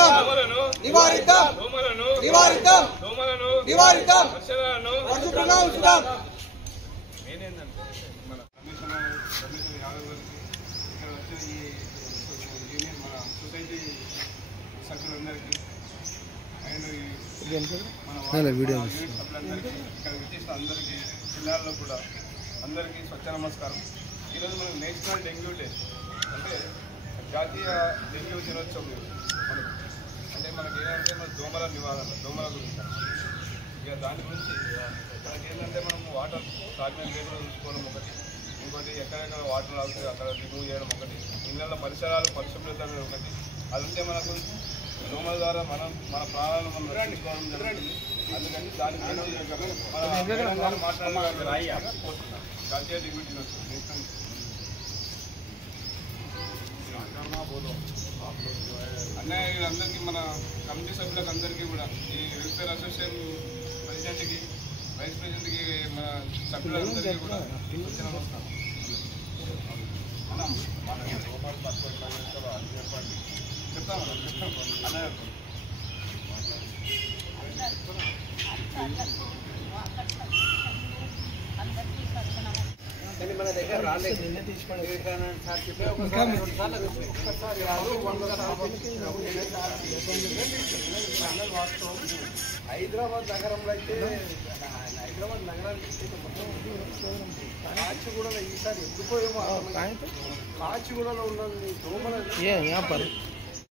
నివారిద్దాం నివారిద్దాం నివారిద్దాం నివారిద్దాం పరిశుభ్రంగా ఉంచుదాం. నేనేంటంటే మన కమిషనర్ యాదవ్ గారికి ఇక్కడ వచ్చిన ఈ యూనియన్ మన సొసైటీ సభ్యులందరికీ అండ్ మన వీడియో సభ్యులందరికీ ఇక్కడ విచ్చేసిన అందరికీ జిల్లాల్లో కూడా అందరికీ స్వచ్ఛ నమస్కారం. ఈరోజు మనకు నేషనల్ డెంగ్యూ డే అంటే జాతీయ డెంగ్యూ దినోత్సవం మనకు అంటే మనకి ఏంటంటే మన దోమల నివారణ దోమల గురించి ఇక దాని గురించి మనకి ఏంటంటే మనం వాటర్ తాగిన లేకుండా చూసుకోవడం ఒకటి, ఇంకోటి ఎక్కడెక్కడ వాటర్ ఆగుతుంది అక్కడ రిమూవ్ చేయడం ఒకటి, ఇళ్ళ పరిసరాలు పరిశుభ్రత ఒకటి. అది ఉంటే మనకు దోమల ద్వారా మన ప్రాణాలను మనం రక్షించుకోవడం జరుగుతుంది. అందుకని దానికి మనం మాట్లాడుతున్నాం జాతీయ డెంగ్యూ దినోత్సవం. అన్నయ్య వీళ్ళందరికీ మన కమిటీ సభ్యులకు అందరికీ కూడా ఈ వెల్ఫేర్ అసోసియేషన్ ప్రెసిడెంట్కి వైస్ ప్రెసిడెంట్కి మన సభ్యులందరికీ కూడా నమస్కారం. చెప్తాము అన్నయ్య మన దగ్గర రాలేదు హైదరాబాద్ నగరంలో అయితే హైదరాబాద్ నగరానికి కాచిగూడలో ఈసారి ఎందుకో ఏమో కాచిగూడలో ఉన్న దోమలు